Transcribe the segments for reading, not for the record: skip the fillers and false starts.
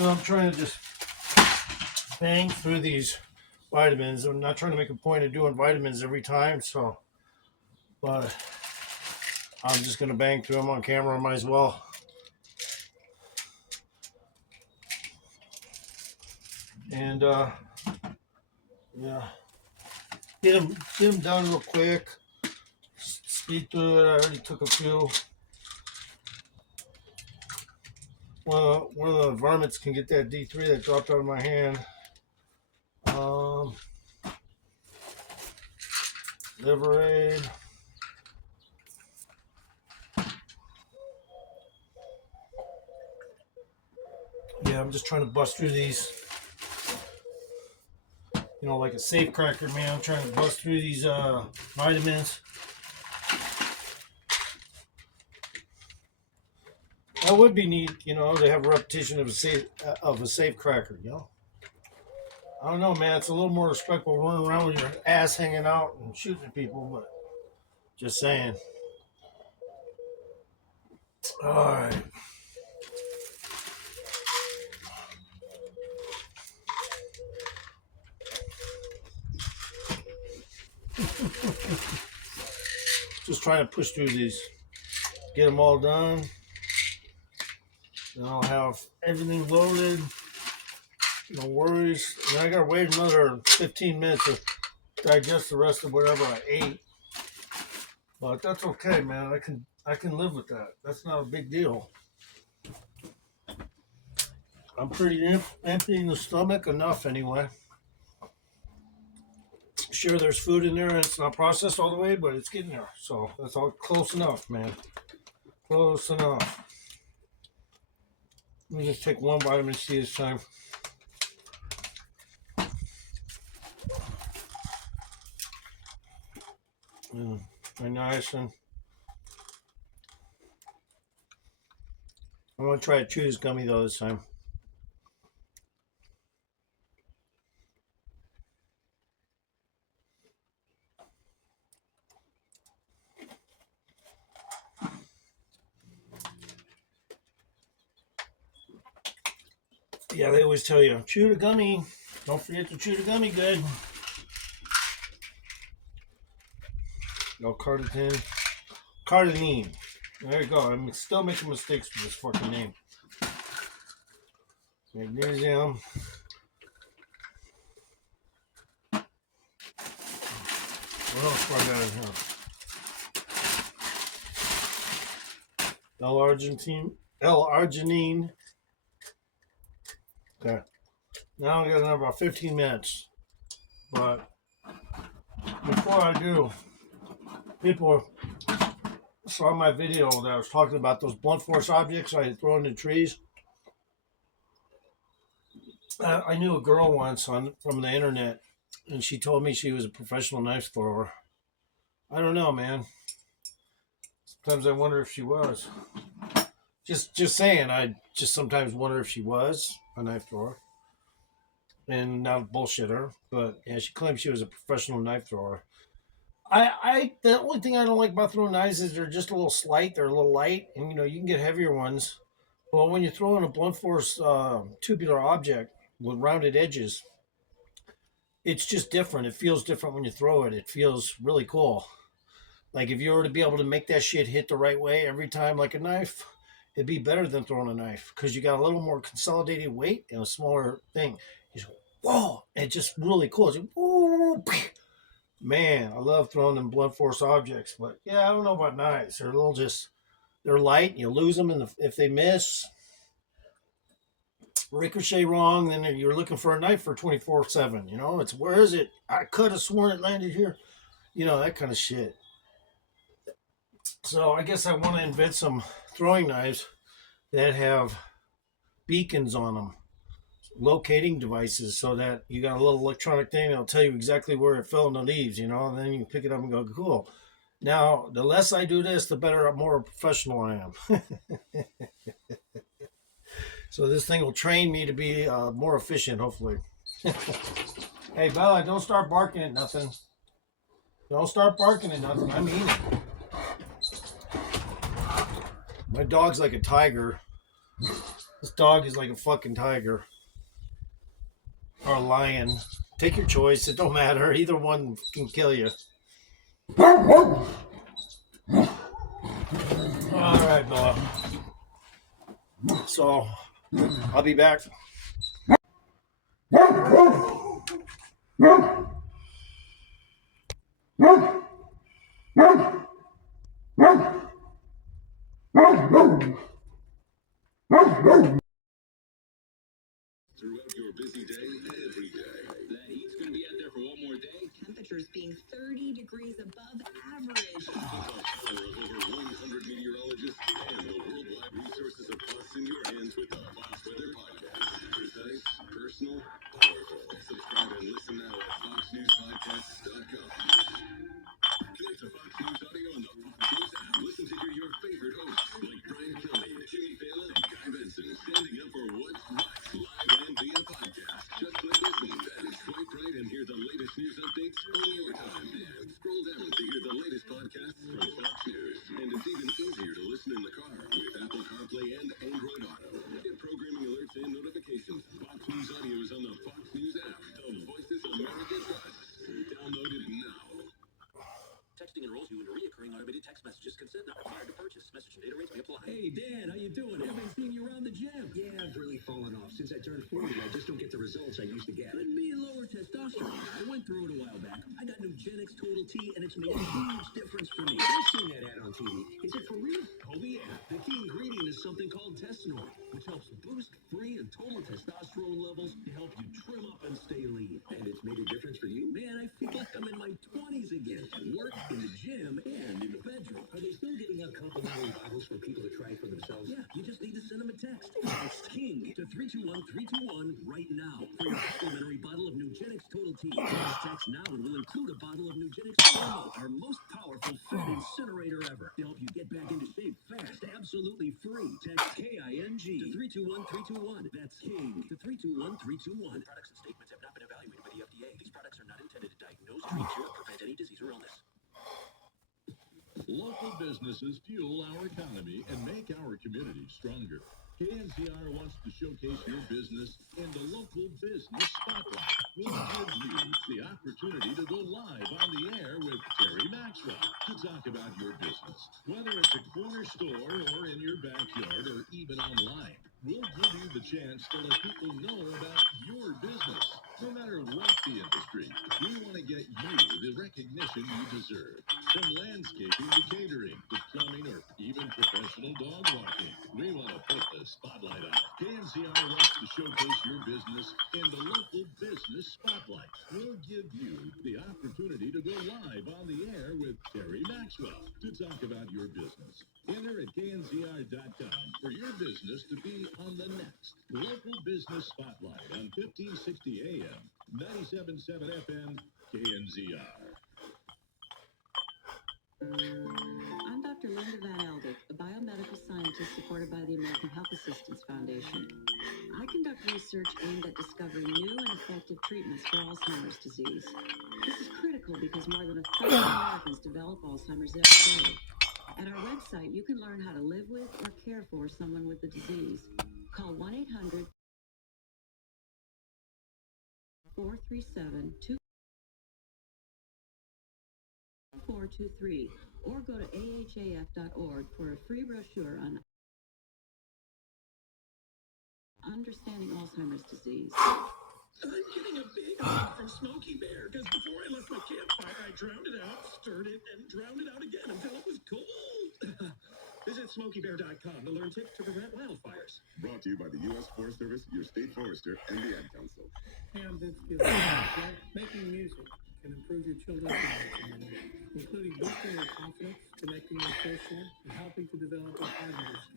So I'm trying to just bang through these vitamins. I'm not trying to make a point of doing vitamins every time, so, but I'm just going to bang through them on camera. I might as well. And yeah, get them done real quick. Speed through it. I already took a few. One of the varmints can get that D3 that dropped out of my hand. Liver aid. Yeah, I'm just trying to bust through these. You know, like a safe cracker, man. I'm trying to bust through these vitamins. That would be neat, you know, to have a repetition of a safe cracker, you know. I don't know, man. It's a little more respectful running around with your ass hanging out and shooting at people, but just saying. All right. Just trying to push through these, get them all done. And I'll have everything loaded. No worries. And I gotta wait another 15 minutes to digest the rest of whatever I ate. But that's okay, man. I can live with that. That's not a big deal. I'm pretty empty in the stomach enough anyway. Sure, there's food in there and it's not processed all the way, but it's getting there. So that's all close enough, man. Close enough. Let me just take one vitamin C this time. My niacin. I'm going to try to chew this gummy though this time. Yeah, they always tell you, chew the gummy. Don't forget to chew the gummy good. No carnitine. Carnitine. There you go. I'm still making mistakes with this fucking name. Magnesium. What else do I got in here? L-arginine. Okay. Now I got another about 15 minutes. But before I do, people saw my video that I was talking about those blunt force objects I had thrown in trees. I knew a girl once from the internet, and she told me she was a professional knife thrower. I don't know, man. Sometimes I wonder if she was. Just saying, I just sometimes wonder if she was a knife thrower. And not bullshit her, but yeah, she claimed she was a professional knife thrower. The only thing I don't like about throwing knives is they're just a little slight, they're a little light, and you know, you can get heavier ones. But when you're throwing a blunt force tubular object with rounded edges, it's just different. It feels different when you throw it. It feels really cool. Like if you were to be able to make that shit hit the right way every time like a knife, it'd be better than throwing a knife because you got a little more consolidated weight and a smaller thing. You just go, whoa, and it's just really cool. It's like, woo, man, I love throwing them blunt force objects, but yeah, I don't know about knives. They're a little they're light. You lose them, and if they miss, ricochet wrong, then you're looking for a knife for 24/7. You know, it's where is it? I could have sworn it landed here. You know, that kind of shit. So I guess I want to invent some throwing knives that have beacons on them, locating devices, so that you got a little electronic thing that'll tell you exactly where it fell in the leaves, you know, and then you can pick it up and go, cool. Now, the less I do this, the better, more professional I am. So this thing will train me to be more efficient, hopefully. Hey, Bella, don't start barking at nothing. Don't start barking at nothing. I mean it. My dog's like a tiger. This dog is like a fucking tiger or a lion. Take your choice. It don't matter. Either one can kill you. All right, Bella. So I'll be back. Throughout your busy day, every day. The heat's going to be out there for one more day. Temperatures being 30 degrees above average. The power of over 100 meteorologists and the worldwide resources of Fox in your hands with the Fox Weather Podcast. Precise, personal, powerful. Subscribe and listen now at foxnewspodcasts.com. Connect to Fox News Audio on the Fox News app. Listen to hear your favorite hosts like Brian Kelly, Jimmy Fallon, and Guy Benson standing up for what's what live and via podcast. Just click listen, then swipe right and hear the latest news updates on your time. And scroll down to hear the latest podcasts from Fox News. And it's even easier to listen in the car with Apple CarPlay and Android Auto. Get programming alerts and notifications. Fox News Audio is on the Fox News app. The voices America trusts. Download it now. Texting enrolls you into recurring automated text messages. Consent not required to purchase. Message and data rates may apply. Hey, Dan, how you doing? I've been seeing you around the gym. Yeah, I've really fallen off. Since I turned 40, I just don't get the results I used to get. Could be lower testosterone. I went through it a while back. I got Nugenix Total T, and it's made a huge difference for me. I've seen that ad on TV. Is it for real? Oh, yeah. The key ingredient is something called testosterone, which helps boost free and total testosterone levels to help you trim up and stay lean. And it's made a difference for you? Man, I feel like I'm in my 20s again. At work, in the gym, and in the bedroom. Are they still giving out complimentary bottles for people to try for themselves? Yeah, you just need to send them a text. Text KING to 321-321 right now for your complimentary bottle of Nugenix Total T. Text now and we'll include a bottle of Nugenix Turbo, our most powerful fat incinerator ever, to help you get back into shape fast, absolutely free. Text KING to 321-321. That's KING to 321-321. Products and statements have not been evaluated by the FDA. These products are not intended to diagnose, treat, cure, or prevent any disease or illness. Local businesses fuel our economy and make our communities stronger. KNCR wants to showcase your business in the local business spotlight. We'll give you the opportunity to go live on the air with Terry Maxwell to talk about your business. Whether it's a corner store or in your backyard or even online, we'll give you the chance to let people know about your business. No matter what the industry, we want to get you the recognition you deserve. From landscaping to catering to plumbing or even professional dog walking, we want to put the spotlight on it. KNCR wants to showcase your business in the local business spotlight. We'll give you the opportunity to go live on the air with Terry Maxwell to talk about your business. Enter at KNCR.com for your business to be on the next Local Business Spotlight on 1560 AM, 97.7 FM, KNZR. I'm Dr. Linda Van Eldick, a biomedical scientist supported by the American Health Assistance Foundation. I conduct research aimed at discovering new and effective treatments for Alzheimer's disease. This is critical because more than 1,000 Americans develop Alzheimer's every day. At our website, you can learn how to live with or care for someone with the disease. Call 1-800-437-2423 or go to ahaf.org for a free brochure on understanding Alzheimer's disease. I'm getting a big hug from Smokey Bear, because before I left my campfire, I drowned it out, stirred it, and drowned it out again until it was cold. Visit SmokeyBear.com to learn tips to prevent wildfires. Brought to you by the U.S. Forest Service, your state forester, and the Ad Council. Hey, I'm Vince Gill. Making music can improve your children's lives, including boosting their confidence, connecting them socially, and helping to develop a positive.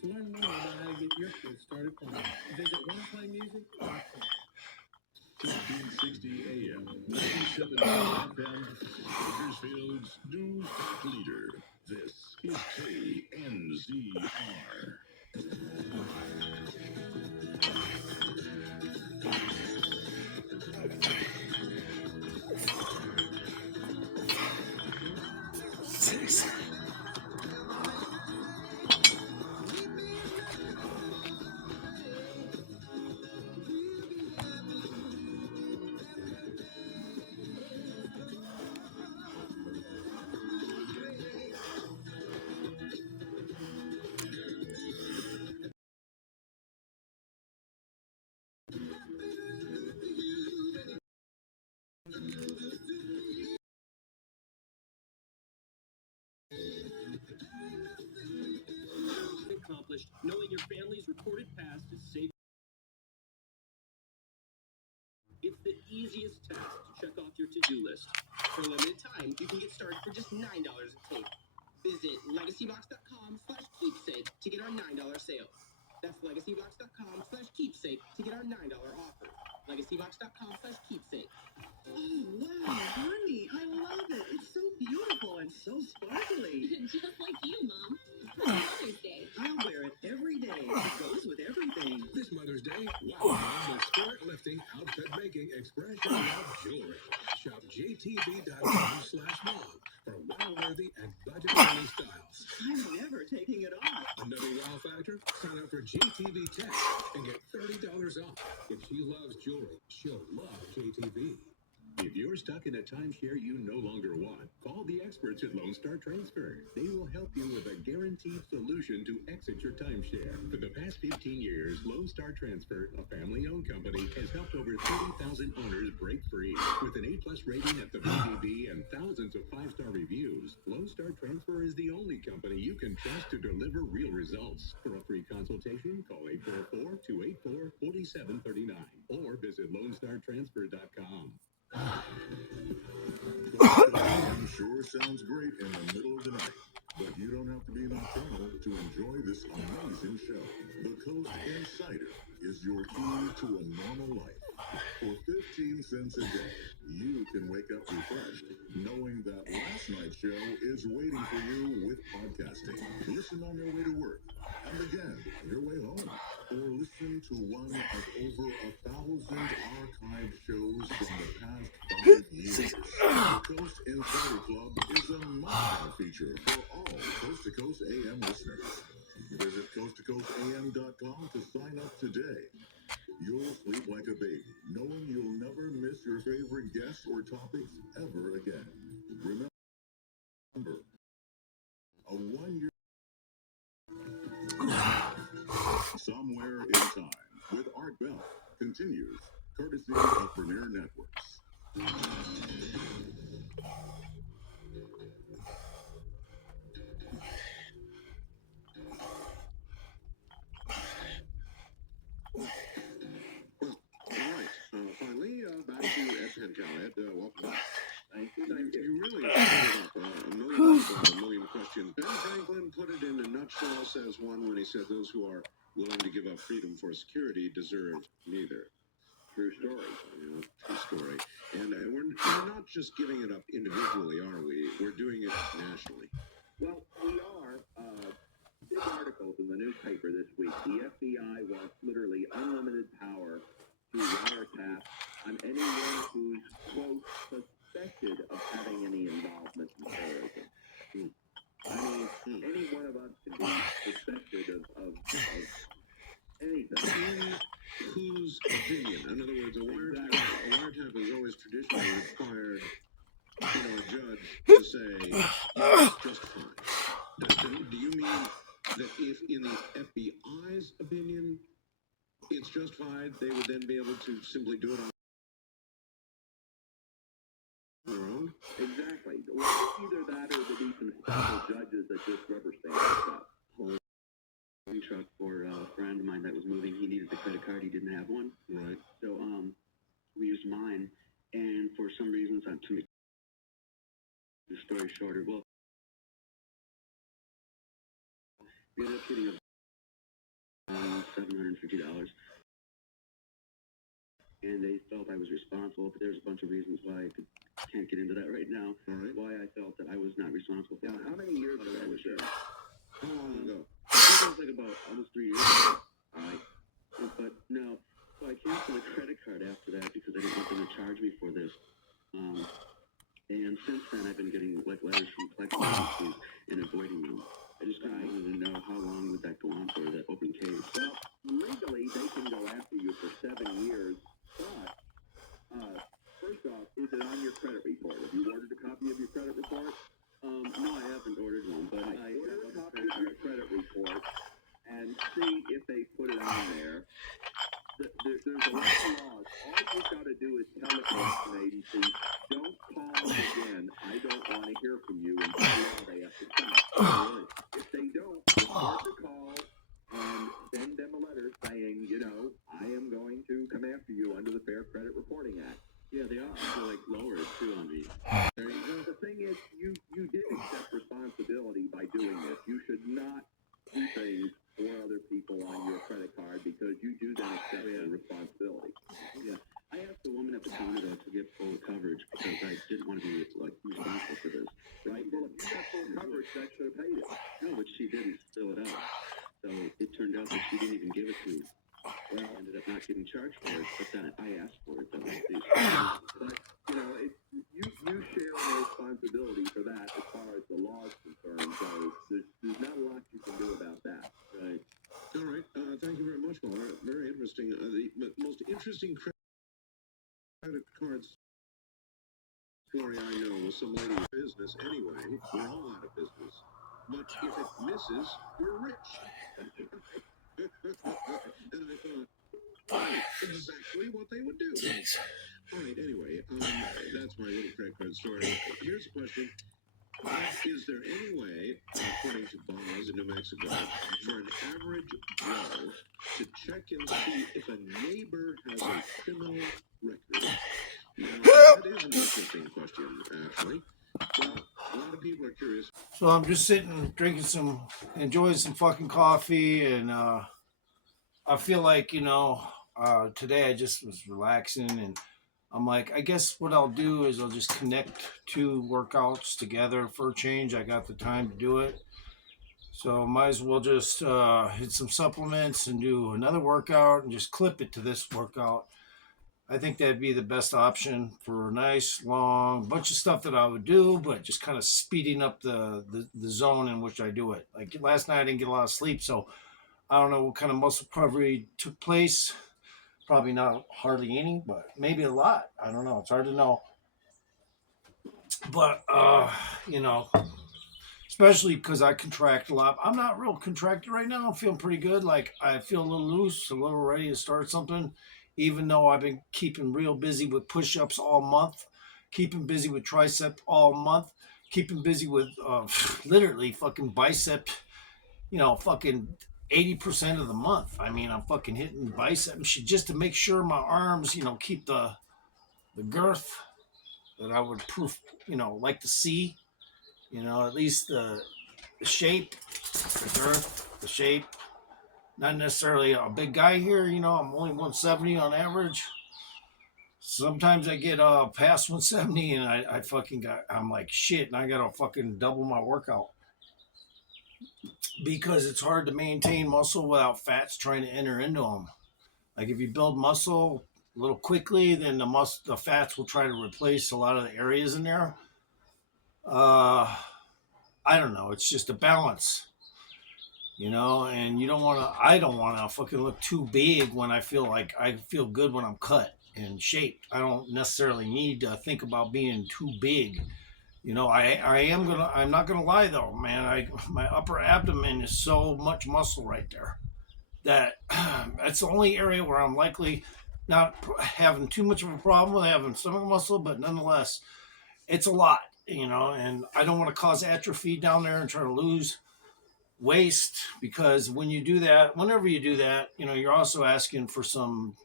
To learn more about how to get your kids started playing, visit OnePlayMusic.com. 1560 AM, 97 FM, Bakersfield's new talk leader. This is KNZR. accomplished. Knowing your family's recorded past is safe. It's the easiest task to check off your to-do list. For a limited time, you can get started for just $9 a tape. Visit legacybox.com/keepsake to get our $9 sale. That's legacybox.com/keepsake to get our $9 offer. legacybox.com/keepsake. Oh, wow, honey, I love it. It's so beautiful and so sparkly. Just like you, Mom. For Mother's Day. I'll wear it every day. It goes with everything. This Mother's Day, wow mom with spirit-lifting, outfit-making, expression-love jewelry. Shop jtb.com/mom for wow-worthy and budget-friendly styles. I'm never taking it off. Another wow factor? Sign up for JTV Tech and get $30 off. If she loves jewelry, she'll love JTV. If you're stuck in a timeshare you no longer want, call the experts at Lone Star Transfer. They will help you with a guaranteed solution to exit your timeshare. For the past 15 years, Lone Star Transfer, a family-owned company, has helped over 30,000 owners break free. With an A+ rating at the BBB and thousands of 5-star reviews, Lone Star Transfer is the only company you can trust to deliver real results. For a free consultation, call 844-284-4739 or visit LoneStarTransfer.com. Sure sounds great in the middle of the night, but you don't have to be nocturnal to enjoy this amazing show. The Coast Insider is your key to a normal life. For 15 cents a day, you can wake up refreshed, knowing that last night's show is waiting for you with podcasting. Listen on your way to work, and again on your way home, or listen to one of over 1,000 archived shows from the past 5 years. The Coast Insider Club is a must-have feature for all Coast to Coast AM listeners. Visit coasttocoastam.com to sign up today. You'll sleep like a baby, knowing you'll never miss your favorite guests or topics ever again. Remember, a 1-year Somewhere in Time with Art Bell continues, courtesy of Premier Networks. Finally, back to Ed Pencal. Ed, welcome back. Thank you. You really started up a million questions. Ben Franklin put it in a nutshell, says one, when he said those who are willing to give up freedom for security deserve neither. True story. Yeah, true story. And we're not just giving it up individually, are we? We're doing it nationally. Well, we are. Big articles in the newspaper this week. The FBI wants literally unlimited power to wiretap on anyone who's, quote, suspected of having any involvement in terrorism. I mean, any one of us can be suspected of anything. In whose opinion? In other words, a wiretap has always traditionally required, a judge to say, it's justified. Do you mean that if in the FBI's opinion it's justified, they would then be able to simply do it on their own? Exactly. Well, either that or there'd be some special judges that just rubber stamp stuff. Truck for a friend of mine that was moving. He needed the credit card. He didn't have one. Right. So we used mine, and for some reasons, to make the story shorter, well, we ended up getting $750, and they felt I was responsible. But there's a bunch of reasons why I can't get into that right now. All right. Why I felt that I was not responsible. Now, how many years ago was this? How long ago? I think it was like about almost 3 years ago. But no, so I canceled the credit card after that because I didn't want them to charge me for this. And since then, I've been getting like letters from collection agencies and avoiding them. I just kind of wanted to know how long would that go on for, that open case. Well, legally, they can go after you for 7 years, but first off, is it on your credit report? Have you ordered a copy of your credit report? No, I haven't ordered one, but I order a copy of your credit report and see if they put it on there. There's a lot of laws. All you've got to do is tell the collection agency, don't call us again. I don't want to hear from you until they have to stop. If they don't, report the call credit card because you do then accept the responsibility. Yeah. I asked the woman at the counter to get full coverage because I didn't want to be responsible for this. Right? Well, if you got full coverage, that should have paid it. No, but she didn't fill it out. So it turned out that she didn't even give it to me. Well, I ended up not getting charged for it, but then I asked for it. But you share the responsibility for that as far as the law is concerned. So there's not a lot you can do about that. Right. All right. Thank you very much, Muller. Very interesting. The most interesting credit cards story I know was some lady in business. Anyway, we're all out of business. But if it misses, we're rich. And I thought, exactly what they would do. Thanks. All right, anyway, that's my little credit card story. Here's a question. Is there any way, according to Boz in New Mexico, for an average Joe to check and see if a neighbor has a criminal record? Now, that is an interesting question, actually. Well, a lot of people are curious. So I'm just sitting, enjoying some fucking coffee, and I feel like, today I just was relaxing, and I'm like, I guess what I'll do is I'll just connect two workouts together for a change. I got the time to do it. So might as well just hit some supplements and do another workout and just clip it to this workout. I think that'd be the best option for a nice, long bunch of stuff that I would do, but just kind of speeding up the zone in which I do it. Like last night, I didn't get a lot of sleep, so I don't know what kind of muscle recovery took place. Probably not hardly any, but maybe a lot. I don't know. It's hard to know. But, especially because I contract a lot. I'm not real contracted right now. I'm feeling pretty good. Like I feel a little loose, a little ready to start something, even though I've been keeping real busy with push-ups all month, keeping busy with tricep all month, keeping busy with literally fucking bicep, fucking 80% of the month. I mean, I'm fucking hitting bicep just to make sure my arms, keep the girth that I would like to see, at least the shape, the girth, the shape. Not necessarily a big guy here, I'm only 170 on average. Sometimes I get past 170 and I'm like shit, and I gotta fucking double my workout. Because it's hard to maintain muscle without fats trying to enter into them. Like if you build muscle a little quickly, then the fats will try to replace a lot of the areas in there. I don't know. It's just a balance, and I don't want to fucking look too big when I feel good when I'm cut and shaped. I don't necessarily need to think about being too big. I'm not gonna lie though, man. My upper abdomen is so much muscle right there that that's the only area where I'm likely not having too much of a problem with having stomach muscle, but nonetheless, it's a lot, and I don't want to cause atrophy down there and try to lose waste, because whenever you do that, you're also asking for some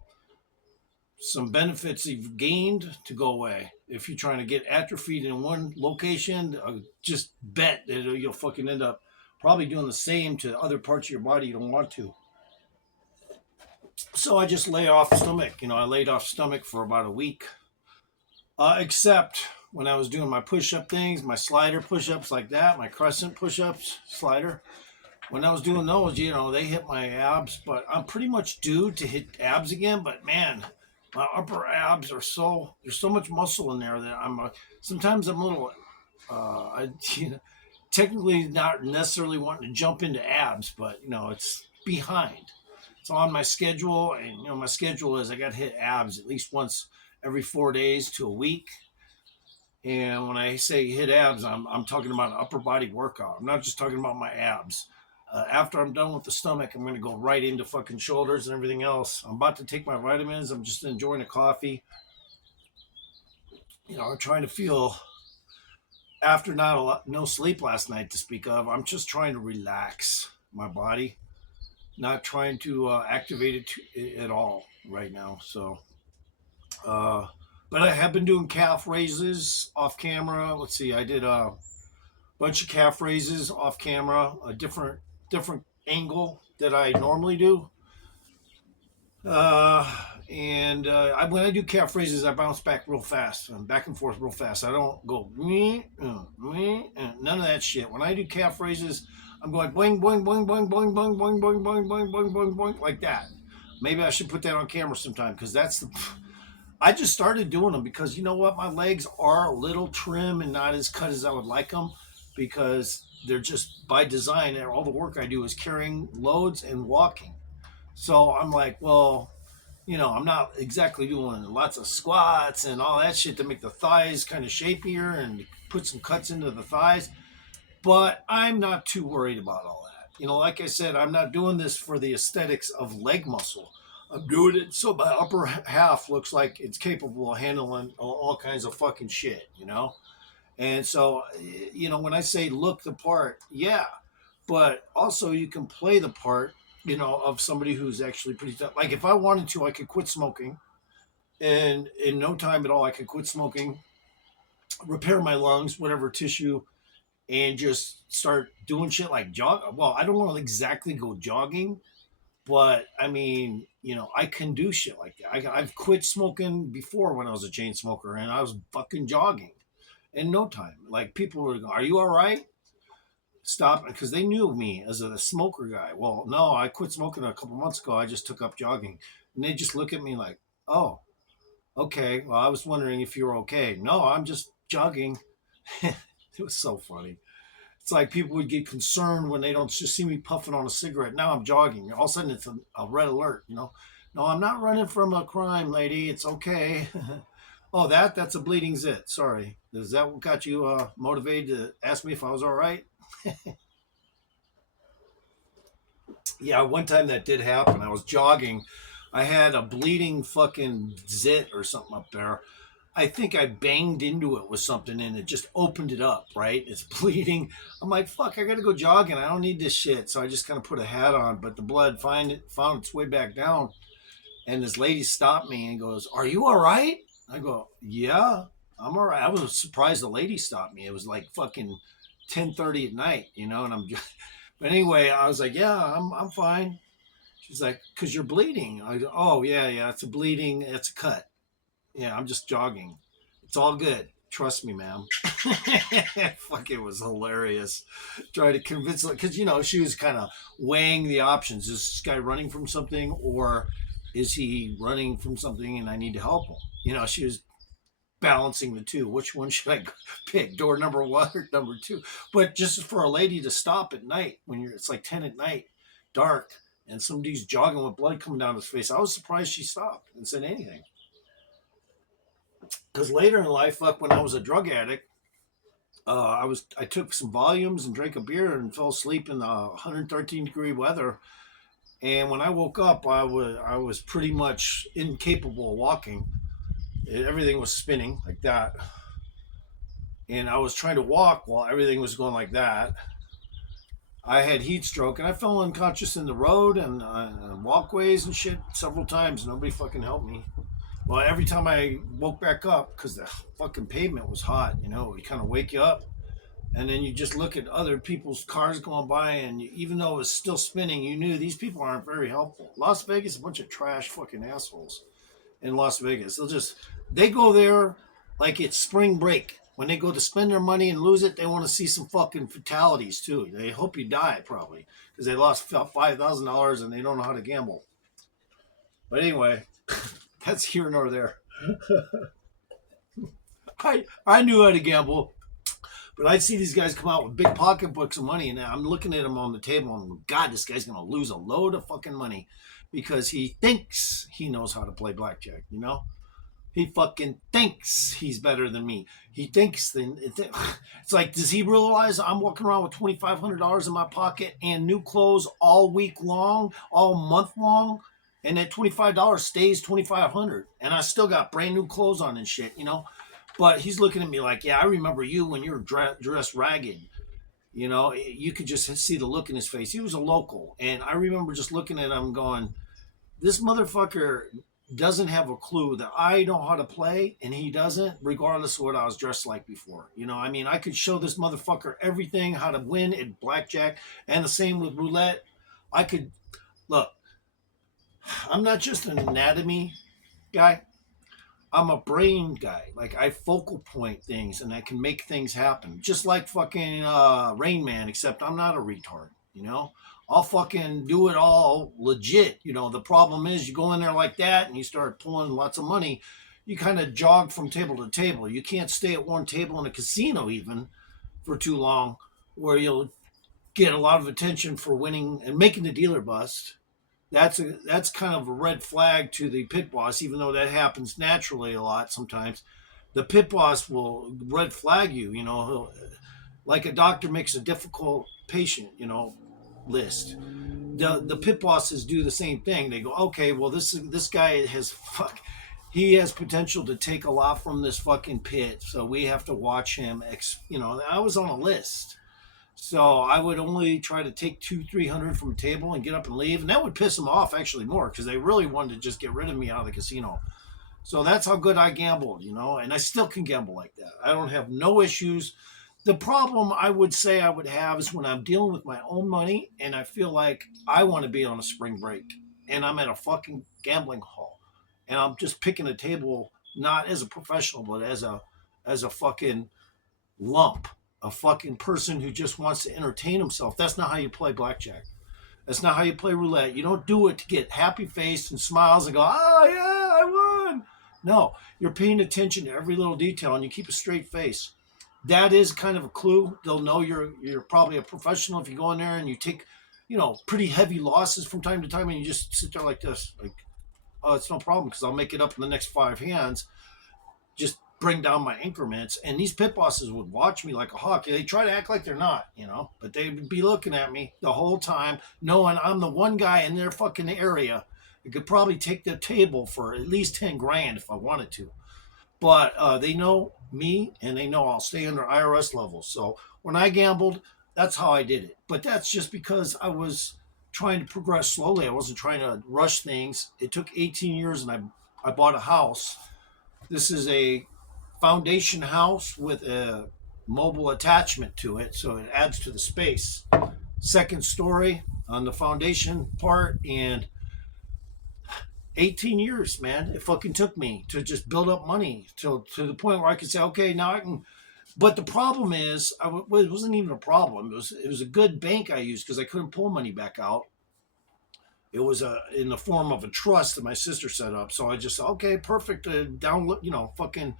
benefits you've gained to go away. If you're trying to get atrophied in one location, just bet that you'll fucking end up probably doing the same to other parts of your body you don't want to. So I just lay off stomach. I laid off stomach for about a week. Except when I was doing my push-up things, my slider push-ups like that, my crescent push-ups, slider. When I was doing those, they hit my abs, but I'm pretty much due to hit abs again. But man, my upper abs there's so much muscle in there that sometimes I'm a little, technically not necessarily wanting to jump into abs, but it's behind. It's on my schedule, and my schedule is I got to hit abs at least once every 4 days to a week. And when I say hit abs, I'm talking about an upper body workout. I'm not just talking about my abs. After I'm done with the stomach, I'm going to go right into fucking shoulders and everything else. I'm about to take my vitamins. I'm just enjoying a coffee. I'm trying to feel, after no sleep last night to speak of, I'm just trying to relax my body, not trying to activate it at all right now. So, but I have been doing calf raises off camera. Let's see, I did a bunch of calf raises off camera, a different angle that I normally do. When I do calf raises, I bounce back real fast. I'm back and forth real fast. I don't go none of that shit. When I do calf raises, I'm going boing boing boing boing boing boing boing boing boing boing boing boing boing like that. Maybe I should put that on camera sometime because that's the. I just started doing them because you know what, my legs are a little trim and not as cut as I would like them because they're just by design. And all the work I do is carrying loads and walking. So I'm like, well, I'm not exactly doing lots of squats and all that shit to make the thighs kind of shapier and put some cuts into the thighs. But I'm not too worried about all that. Like I said, I'm not doing this for the aesthetics of leg muscle. I'm doing it so my upper half looks like it's capable of handling all kinds of fucking shit. And so, when I say look the part, yeah, but also you can play the part, of somebody who's actually pretty tough. Like if I wanted to, I could quit smoking, and in no time at all, I could quit smoking, repair my lungs, whatever tissue, and just start doing shit like jog. Well, I don't want to exactly go jogging, but I mean, I can do shit like that. I've quit smoking before when I was a chain smoker, and I was fucking jogging in no time. Like people were, "Are you all right?" Stop, because they knew me as a smoker guy. Well, no, I quit smoking a couple months ago. I just took up jogging, and they just look at me like, "Oh, okay. Well, I was wondering if you're okay." No, I'm just jogging. It was so funny. It's like people would get concerned when they don't just see me puffing on a cigarette. Now I'm jogging. All of a sudden, it's a red alert. No, I'm not running from a crime, lady. It's okay. Oh, that's a bleeding zit. Sorry. Is that what got you motivated to ask me if I was all right? Yeah, one time that did happen. I was jogging. I had a bleeding fucking zit or something up there. I think I banged into it with something and it just opened it up, right? It's bleeding. I'm like, fuck, I gotta go jogging. I don't need this shit. So I just kind of put a hat on, but the blood found its way back down. And this lady stopped me and goes, "Are you all right?" I go, "Yeah, I'm all right." I was surprised the lady stopped me. It was like fucking 10:30 at night, and I'm just, but anyway, I was like, "Yeah, I'm fine." She's like, "Cause you're bleeding." I go, "Oh yeah, it's a bleeding, it's a cut. Yeah, I'm just jogging. It's all good. Trust me, ma'am." Fuck, it was hilarious. Trying to convince her, because she was kind of weighing the options. Is this guy running from something, or is he running from something and I need to help him? She was balancing the two. Which one should I pick? Door number one or number two? But just for a lady to stop at night when it's like 10 at night, dark, and somebody's jogging with blood coming down his face, I was surprised she stopped and said anything. Because later in life, like when I was a drug addict, I took some volumes and drank a beer and fell asleep in the 113-degree weather. And when I woke up, I was pretty much incapable of walking. Everything was spinning like that, and I was trying to walk while everything was going like that. I had heat stroke, and I fell unconscious in the road and walkways and shit several times. Nobody fucking helped me. Well, every time I woke back up, because the fucking pavement was hot, it kind of wake you up. And then you just look at other people's cars going by, and even though it was still spinning, you knew these people aren't very helpful. Las Vegas, a bunch of trash fucking assholes in Las Vegas. They go there like it's spring break. When they go to spend their money and lose it, they want to see some fucking fatalities too. They hope you die probably because they lost $5,000 and they don't know how to gamble. But anyway, that's here nor there. I knew how to gamble, but I'd see these guys come out with big pocketbooks of money, and I'm looking at them on the table, and God, this guy's gonna lose a load of fucking money because he thinks he knows how to play blackjack. He fucking thinks he's better than me. He thinks it's like, does he realize I'm walking around with $2,500 in my pocket and new clothes all week long, all month long, and that $25 stays $2,500, and I still got brand new clothes on and shit. But he's looking at me like, yeah, I remember you when you were dressed ragged. You could just see the look in his face. He was a local, and I remember just looking at him going, this motherfucker doesn't have a clue that I know how to play and he doesn't, regardless of what I was dressed like before. I could show this motherfucker everything, how to win at blackjack, and the same with roulette. I could look. I'm not just an anatomy guy. I'm a brain guy. Like I focal point things and I can make things happen. Just like fucking Rain Man, except I'm not a retard, you know? I'll fucking do it all legit. You know, the problem is you go in there like that and you start pulling lots of money. You kind of jog from table to table. You can't stay at one table in a casino even for too long where you'll get a lot of attention for winning and making the dealer bust. That's kind of a red flag to the pit boss, even though that happens naturally a lot sometimes. The pit boss will red flag you, you know, like a doctor makes a difficult patient, you know, list. The pit bosses do the same thing. They go, okay, well this guy has he has potential to take a lot from this fucking pit, so we have to watch him. You know, I was on a list. So I would only try to take 200-300 from a table and get up and leave, and that would piss them off actually more because they really wanted to just get rid of me out of the casino. So that's how good I gambled, you know, and I still can gamble like that. I don't have no issues. The problem I would say I would have is when I'm dealing with my own money and I feel like I want to be on a spring break and I'm at a fucking gambling hall and I'm just picking a table not as a professional but as a fucking lump, a fucking person who just wants to entertain himself. That's not how you play blackjack. That's not how you play roulette. You don't do it to get happy faced and smiles and go, oh yeah, I won. No, you're paying attention to every little detail and you keep a straight face. That is kind of a clue. They'll know you're probably a professional if you go in there and you take, you know, pretty heavy losses from time to time and you just sit there like this, like, oh, it's no problem because I'll make it up in the next 5 hands. Just bring down my increments. And these pit bosses would watch me like a hawk. They try to act like they're not, you know, but they would be looking at me the whole time, knowing I'm the one guy in their fucking area that could probably take the table for at least 10 grand if I wanted to. But they know me and they know I'll stay under IRS levels. So when I gambled, that's how I did it. But that's just because I was trying to progress slowly. I wasn't trying to rush things. It took 18 years and I bought a house. This is a foundation house with a mobile attachment to it, so it adds to the space. Second story on the foundation part, and 18 years, man. It fucking took me to just build up money to the point where I could say, okay, now I can. But the problem is, it wasn't even a problem. It was a good bank I used because I couldn't pull money back out. It was in the form of a trust that my sister set up. So I just okay, perfect. Download, you know, fucking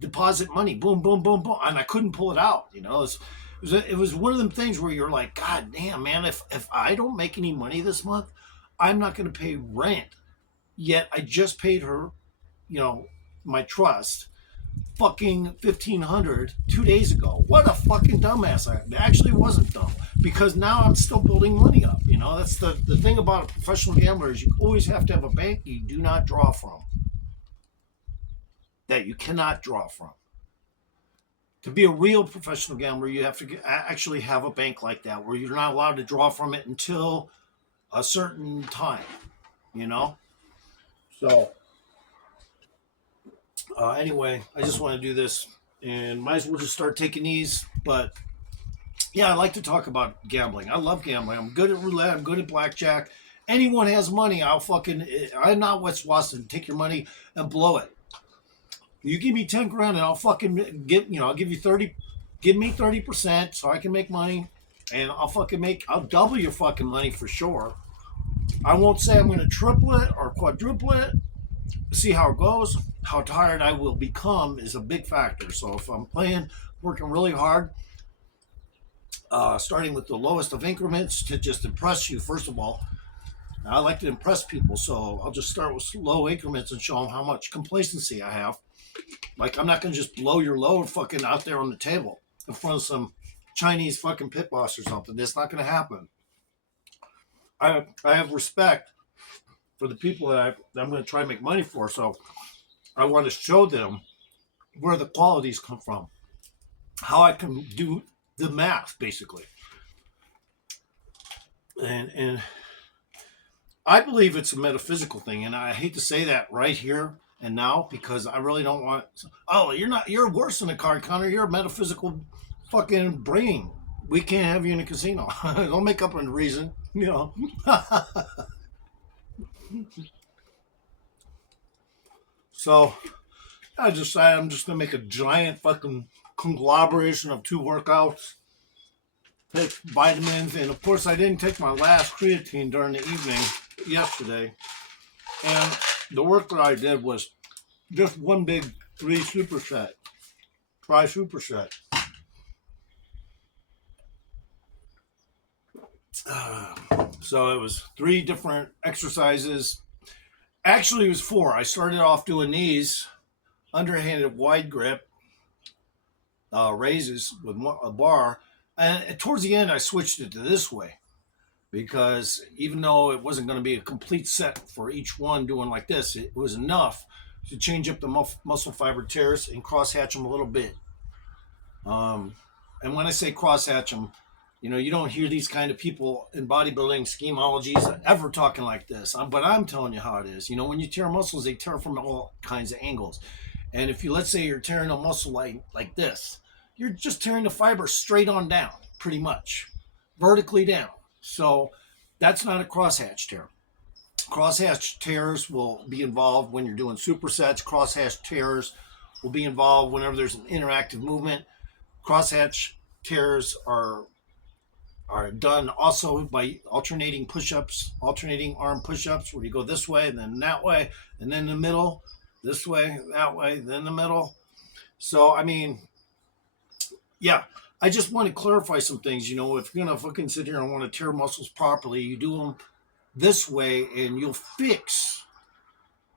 deposit money, boom, boom, boom, boom, and I couldn't pull it out. You know, it was one of them things where you're like, God damn, man, if I don't make any money this month, I'm not going to pay rent. Yet I just paid her, you know, my trust, fucking 1,500 2 days ago. What a fucking dumbass I actually wasn't dumb because now I'm still building money up. You know, that's the thing about a professional gambler is you always have to have a bank you do not draw from. That you cannot draw from. To be a real professional gambler, you have to actually have a bank like that where you're not allowed to draw from it until a certain time, you know? So, anyway, I just want to do this and might as well just start taking these. But yeah, I like to talk about gambling. I love gambling. I'm good at roulette. I'm good at blackjack. Anyone has money, I'm not WeS WaTsoN. Take your money and blow it. You give me 10 grand and I'll fucking I'll give you 30, give me 30% so I can make money and I'll double your fucking money for sure. I won't say I'm going to triple it or quadruple it. See how it goes. How tired I will become is a big factor. So if I'm working really hard, starting with the lowest of increments to just impress you, first of all, I like to impress people. So I'll just start with low increments and show them how much complacency I have. Like, I'm not going to just blow your load fucking out there on the table in front of some Chinese fucking pit boss or something. That's not going to happen. I have respect for the people that I'm going to try to make money for. So I want to show them where the qualities come from, how I can do the math, basically. And I believe it's a metaphysical thing. And I hate to say that right here and now because I really don't want. Oh, you're worse than a card counter. You're a metaphysical fucking brain. We can't have you in a casino. Don't make up a reason, you know. So I decided I'm just gonna make a giant fucking conglomeration of 2 workouts, take vitamins, and of course I didn't take my last creatine during the evening yesterday. And the workout I did was just one big 3 superset, tri-superset. So it was 3 different exercises. Actually, it was 4. I started off doing these underhanded wide grip raises with a bar, and towards the end, I switched it to this way because even though it wasn't going to be a complete set for each one doing like this, it was enough to change up the muscle fiber tears and cross hatch them a little bit. And when I say cross hatch them, you don't hear these kind of people in bodybuilding schemologies ever talking like this. But I'm telling you how it is. When you tear muscles, they tear from all kinds of angles. And if let's say you're tearing a muscle like this, you're just tearing the fiber straight on down, pretty much, vertically down. So that's not a crosshatch tear. Crosshatch tears will be involved when you're doing supersets. Crosshatch tears will be involved whenever there's an interactive movement. Crosshatch tears are done also by alternating push-ups, alternating arm push-ups, where you go this way and then that way, and then the middle, this way, that way, then the middle. So, yeah, I just want to clarify some things. If you're going to fucking sit here and want to tear muscles properly, you do them this way and you'll fix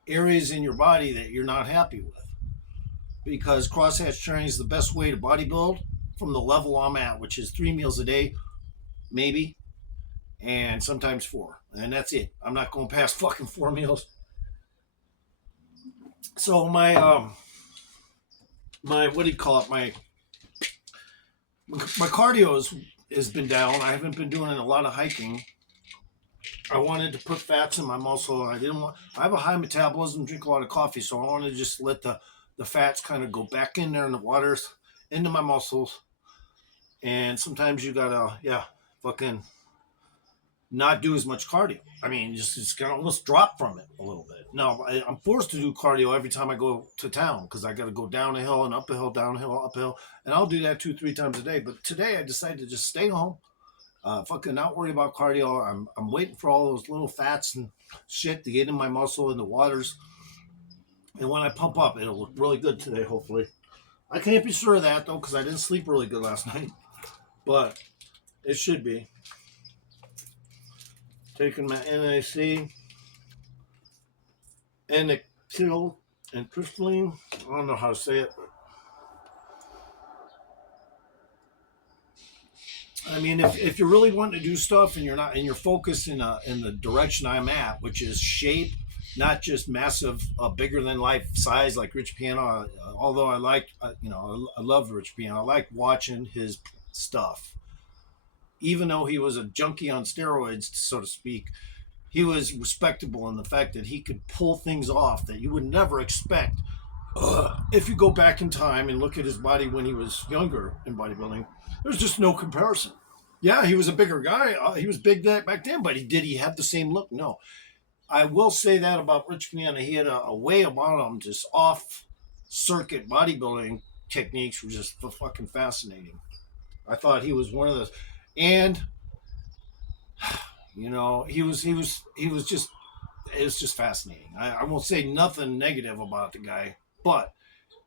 areas in your body that you're not happy with. Because crosshatch training is the best way to bodybuild from the level I'm at, which is 3 meals a day, maybe, and sometimes 4. And that's it. I'm not going past fucking 4 meals. So my what do you call it? My cardio has been down. I haven't been doing a lot of hiking. I wanted to put fats in my muscle. I have a high metabolism, drink a lot of coffee, so I wanted to just let the fats kind of go back in there in the waters, into my muscles. And sometimes you gotta, fucking not do as much cardio. Just kind of almost drop from it a little bit. Now, I'm forced to do cardio every time I go to town because I got to go down a hill and up a hill, down a hill, up a hill. And I'll do that 2-3 times a day. But today I decided to just stay home, fucking not worry about cardio. I'm waiting for all those little fats and shit to get in my muscle in the waters. And when I pump up, it'll look really good today, hopefully. I can't be sure of that, though, because I didn't sleep really good last night. But it should be. Taking my NAC, N-acetyl and crystalline. I don't know how to say it. If you're really wanting to do stuff and you're focused in the direction I'm at, which is shape, not just massive, bigger than life size like Rich Piano. Although I love Rich Piano. I like watching his stuff. Even though he was a junkie on steroids, so to speak, he was respectable in the fact that he could pull things off that you would never expect. If you go back in time and look at his body when he was younger in bodybuilding, there's just no comparison. Yeah, he was a bigger guy. He was big back then, but did he have the same look? No. I will say that about Rich Piana. He had a way about him, just off-circuit bodybuilding techniques were just fucking fascinating. I thought he was one of those. And he was just, it was just fascinating. I won't say nothing negative about the guy, but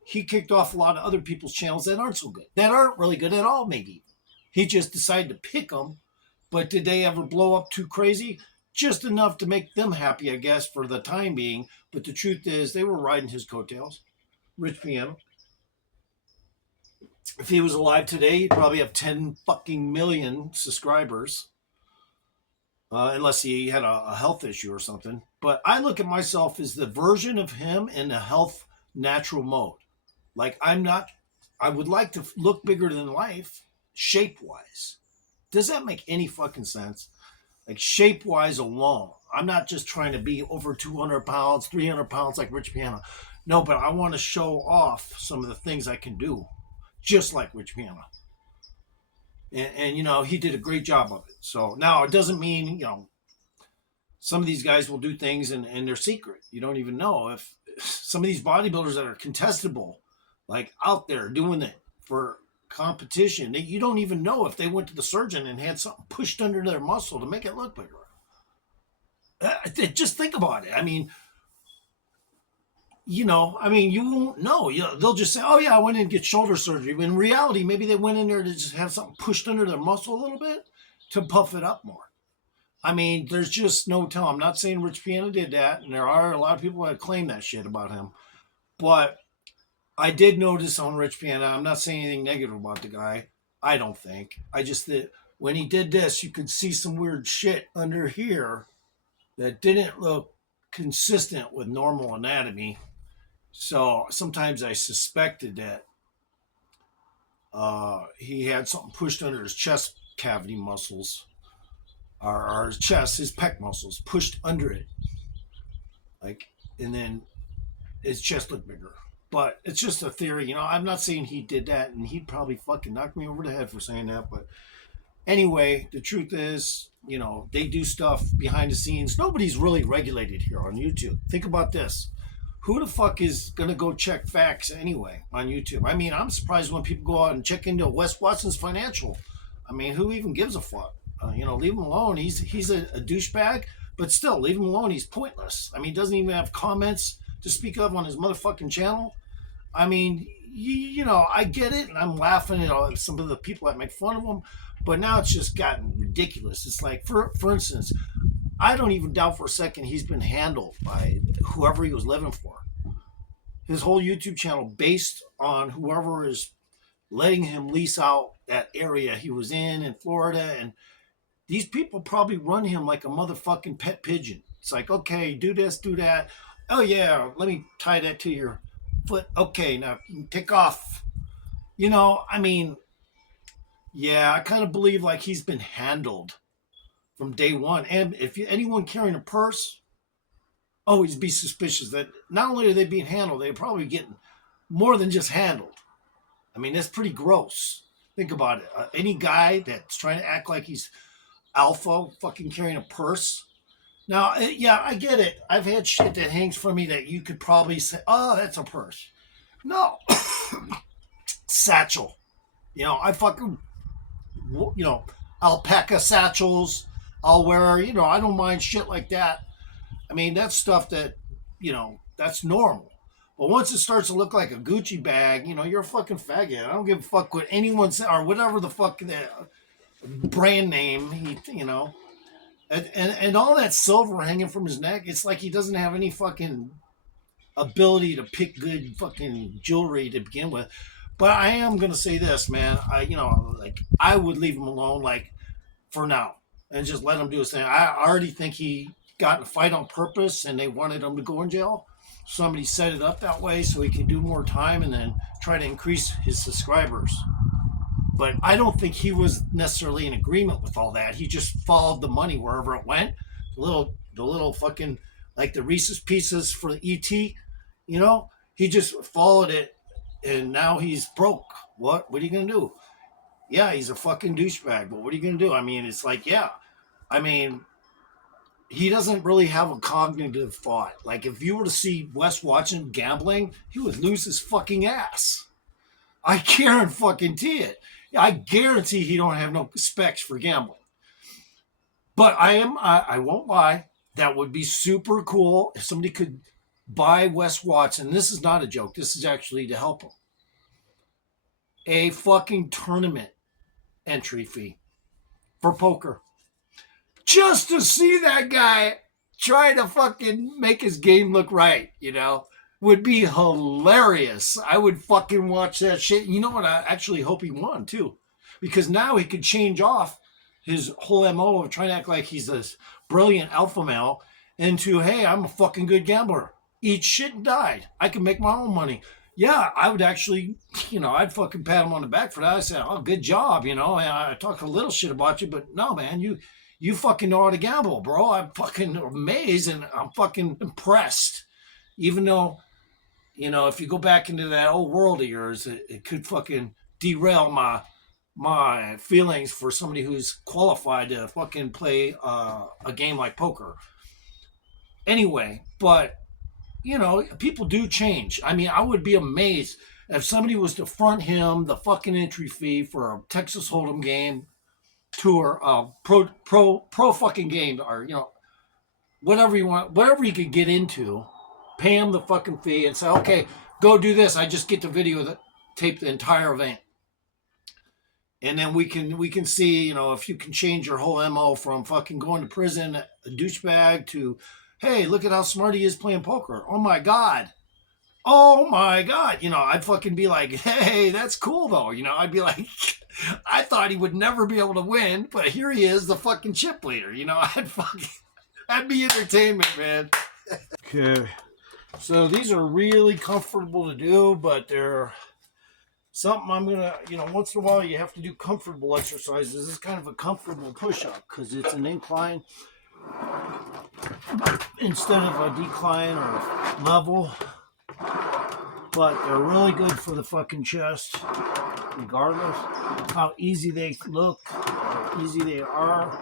he kicked off a lot of other people's channels that aren't so good, that aren't really good at all. Maybe he just decided to pick them, but did they ever blow up too crazy? Just enough to make them happy, I guess, for the time being. But the truth is, they were riding his coattails. Rich Piano. If he was alive today, he'd probably have 10 fucking million subscribers. Unless he had a health issue or something. But I look at myself as the version of him in a health natural mode. Like I would like to look bigger than life, shape-wise. Does that make any fucking sense? Like shape-wise alone. I'm not just trying to be over 200 pounds, 300 pounds like Rich Piana. No, but I want to show off some of the things I can do. Just like Rich Piana. And he did a great job of it. So now it doesn't mean, some of these guys will do things and they're secret. You don't even know if some of these bodybuilders that are contestable, like out there doing it for competition, you don't even know if they went to the surgeon and had something pushed under their muscle to make it look bigger. Just think about it. I mean, you won't know. They'll just say, oh, yeah, I went in to get shoulder surgery. But in reality, maybe they went in there to just have something pushed under their muscle a little bit to puff it up more. I mean, there's just no tell. I'm not saying Rich Piana did that, and there are a lot of people that claim that shit about him. But I did notice on Rich Piana, I'm not saying anything negative about the guy. I don't think. I just that when he did this, you could see some weird shit under here that didn't look consistent with normal anatomy. So sometimes I suspected that he had something pushed under his chest cavity muscles, or his chest, his pec muscles pushed under it, and then his chest looked bigger. But it's just a theory, I'm not saying he did that, and he'd probably fucking knock me over the head for saying that. But anyway, the truth is, they do stuff behind the scenes. Nobody's really regulated here on YouTube. Think about this. Who the fuck is going to go check facts anyway on YouTube? I mean, I'm surprised when people go out and check into WeS WaTsoN's financial. I mean, who even gives a fuck? Leave him alone. He's a douchebag, but still, leave him alone. He's pointless. I mean, he doesn't even have comments to speak of on his motherfucking channel. I mean, I get it, and I'm laughing at some of the people that make fun of him, but now it's just gotten ridiculous. It's like, for instance, I don't even doubt for a second he's been handled by whoever he was living for. His whole YouTube channel based on whoever is letting him lease out that area he was in Florida. And these people probably run him like a motherfucking pet pigeon. It's like, okay, do this, do that. Oh, yeah, let me tie that to your foot. Okay, now you can take off. I mean, yeah, I kind of believe like he's been handled from day one. And if anyone carrying a purse, always be suspicious that not only are they being handled, they're probably getting more than just handled. I mean, that's pretty gross. Think about it. Any guy that's trying to act like he's alpha fucking carrying a purse. Now, yeah, I get it. I've had shit that hangs from me that you could probably say, oh, that's a purse. No. Satchel. I fucking, alpaca satchels. I'll wear, I don't mind shit like that. I mean, that's stuff that, that's normal. But once it starts to look like a Gucci bag, you're a fucking faggot. I don't give a fuck what anyone says, or whatever the fuck that brand name, and all that silver hanging from his neck. It's like he doesn't have any fucking ability to pick good fucking jewelry to begin with. But I am going to say this, man. I would leave him alone, for now, and just let him do his thing. I already think he got in a fight on purpose and they wanted him to go in jail. Somebody set it up that way so he can do more time and then try to increase his subscribers. But I don't think he was necessarily in agreement with all that. He just followed the money wherever it went. The little fucking, like the Reese's Pieces for the ET, he just followed it, and now he's broke. What are you going to do? Yeah, he's a fucking douchebag, but what are you going to do? I mean, it's like, yeah. I mean, he doesn't really have a cognitive thought. Like, if you were to see WeS WaTsoN gambling, he would lose his fucking ass. I guarantee it. I guarantee he don't have no specs for gambling. But I won't lie. That would be super cool if somebody could buy WeS WaTsoN. This is not a joke. This is actually to help him. A fucking tournament entry fee for poker. Just to see that guy try to fucking make his game look right, would be hilarious. I would fucking watch that shit. You know what? I actually hope he won too, because now he could change off his whole MO of trying to act like he's this brilliant alpha male into, hey, I'm a fucking good gambler. Eat shit and died. I can make my own money. Yeah, I would actually, I'd fucking pat him on the back for that. I said, oh, good job, I talk a little shit about you, but no, man, you fucking know how to gamble, bro. I'm fucking amazed and I'm fucking impressed. Even though, if you go back into that old world of yours, it could fucking derail my feelings for somebody who's qualified to fucking play a game like poker. Anyway, but you know, people do change. I mean, I would be amazed if somebody was to front him the fucking entry fee for a Texas Hold'em game, tour, pro fucking game, or you know, whatever you want, whatever you could get into, pay him the fucking fee and say, okay, go do this. I just get the video that tape the entire event. And then we can see, you know, if you can change your whole MO from fucking going to prison, a douchebag, to, hey, look at how smart he is playing poker. Oh my God. Oh my God. You know, I'd fucking be like, hey, that's cool though. You know, I'd be like, I thought he would never be able to win, but here he is, the fucking chip leader. You know, that'd be entertainment, man. Okay. So these are really comfortable to do, but they're something I'm gonna, you know, once in a while you have to do comfortable exercises. This is kind of a comfortable push-up because it's an incline instead of a decline or level. But they're really good for the fucking chest, regardless how easy they look, how easy they are.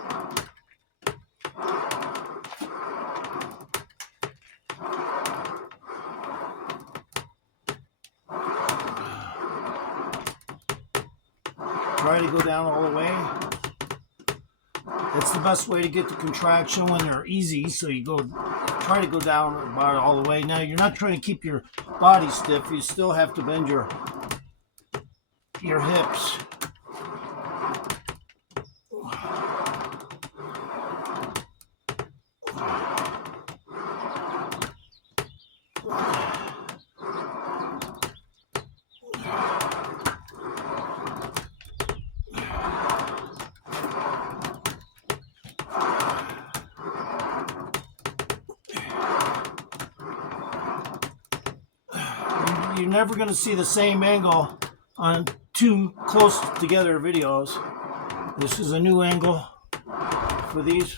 Try to go down all the way. It's the best way to get the contraction when they're easy. So you try to go down about all the way. Now you're not trying to keep your body stiff. You still have to bend your hips. You're never going to see the same angle on two close together videos. This is a new angle for these.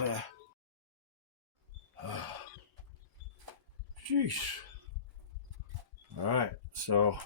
Yeah. Jeez. All right, so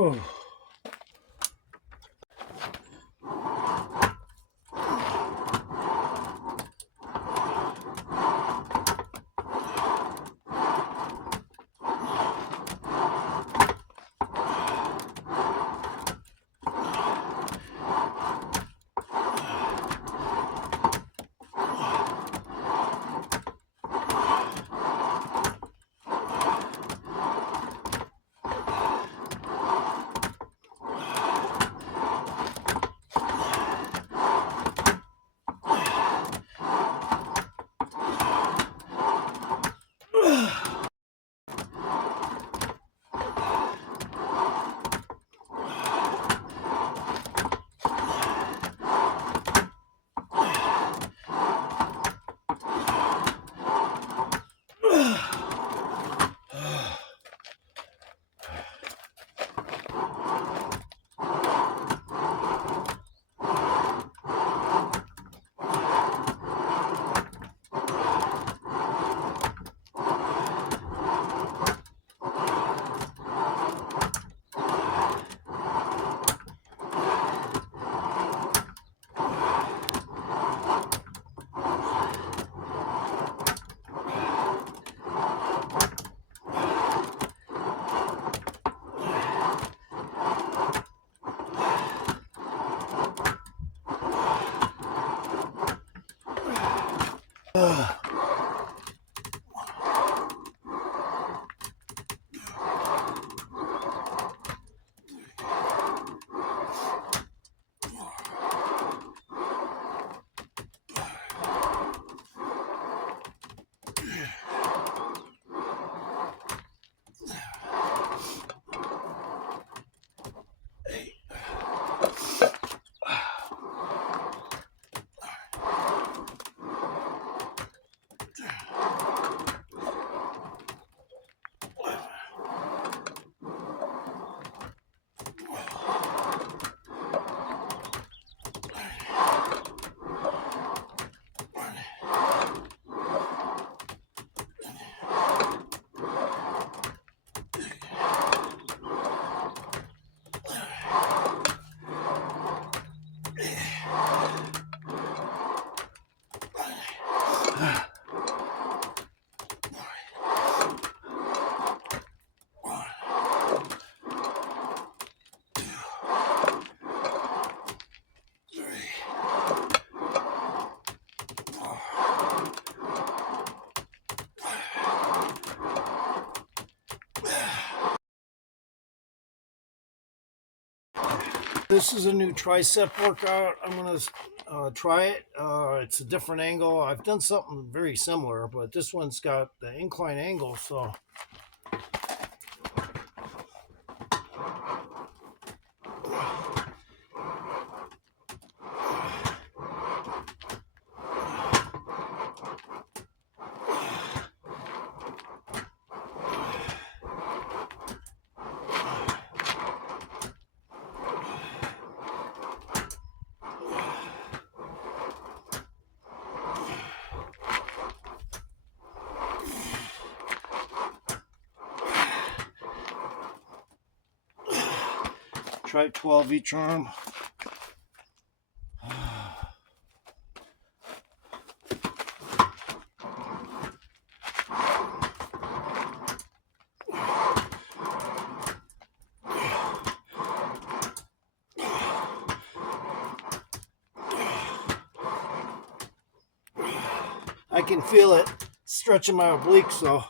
Oh. This is a new tricep workout. I'm going to try it. It's a different angle. I've done something very similar, but this one's got the incline angle, so try 12 each arm. I can feel it stretching my obliques, so